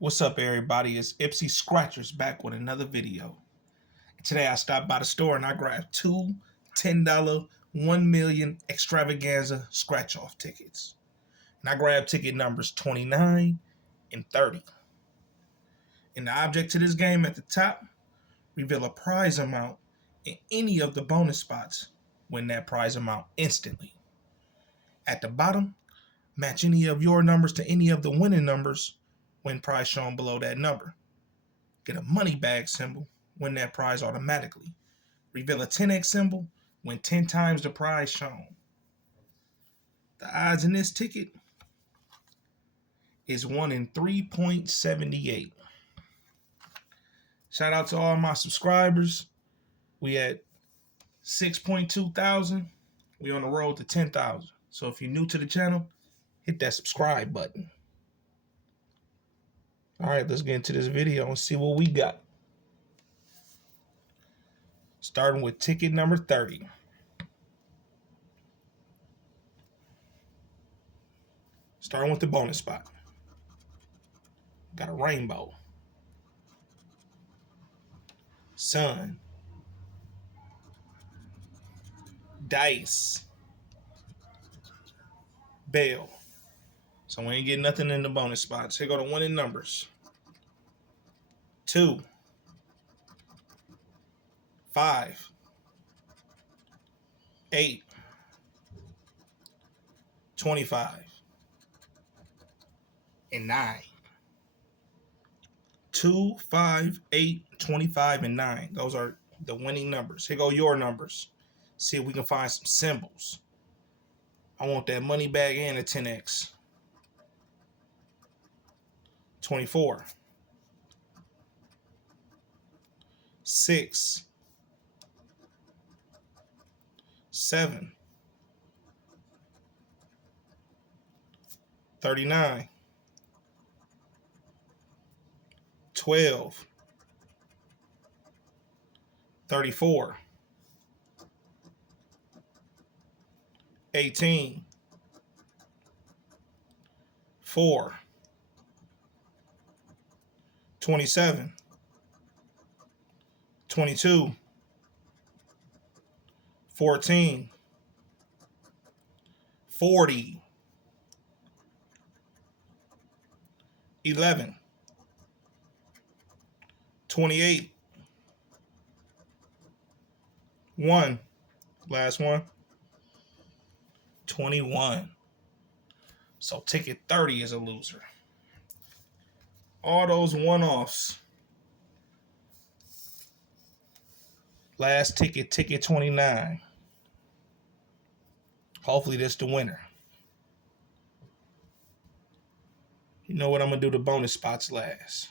What's up, everybody? It's Ipsy Scratchers back with another video. Today I stopped by the store and I grabbed two $10 1 million Extravaganza scratch-off tickets. And I grabbed ticket numbers 29 and 30. And the object to this game at the top, reveal a prize amount in any of the bonus spots, win that prize amount instantly. At the bottom, match any of your numbers to any of the winning numbers, win prize shown below that number. Get a money bag symbol, win that prize automatically. Reveal a 10x symbol, win 10 times the prize shown. The odds in this ticket is 1 in 3.78. Shout out to all my subscribers. We at 6.2 thousand. We on the road to 10,000. So if you're new to the channel, hit that subscribe button. All right, let's get into this video and see what we got. Starting with ticket number 30. Starting with the bonus spot. Got a rainbow. Sun. Dice. Bell. So we ain't getting nothing in the bonus spots. Here go the winning numbers. 2, 5, 8, 25, and 9. 2, 5, 8, 25, and 9. Those are the winning numbers. Here go your numbers. See if we can find some symbols. I want that money bag and a 10x. 24. 6. 7. 39. 12. 34. 18. 4. 27. 22. 14. 40. 11. 28. 1. Last one. 21. So ticket 30 is a loser. All those one-offs. Last ticket, ticket 29. Hopefully this the winner. You know what? I'm going to do the bonus spots last.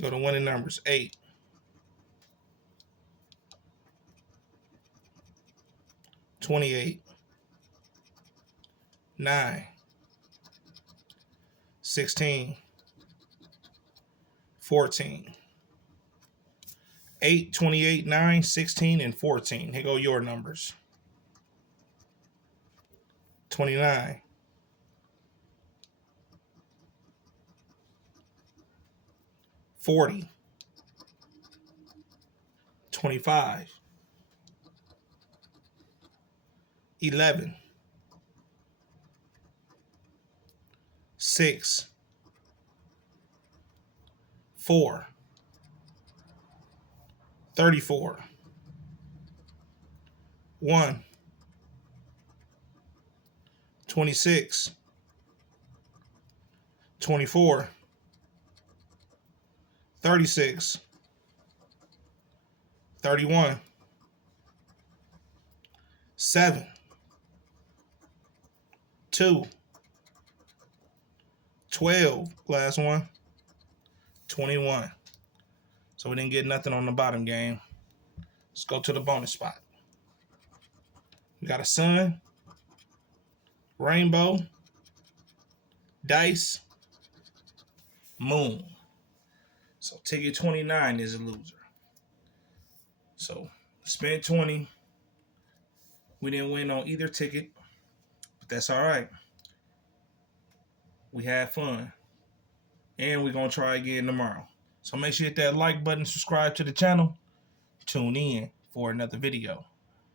Go to winning numbers. 8. 28. 9. 16. 14. 8, 28, 9, 16, and 14. Here go your numbers. 29. 40. 25. 11. 6. 4. 34. 1. 26. 24. 36. 31. 7. 2. 12. Last one. 21. So we didn't get nothing on the bottom game. Let's go to the bonus spot. We got a sun, rainbow, dice, moon. So ticket 29 is a loser. So spent 20. We didn't win on either ticket, but that's all right. We had fun. And we're going to try again tomorrow. So make sure you hit that like button, subscribe to the channel. Tune in for another video.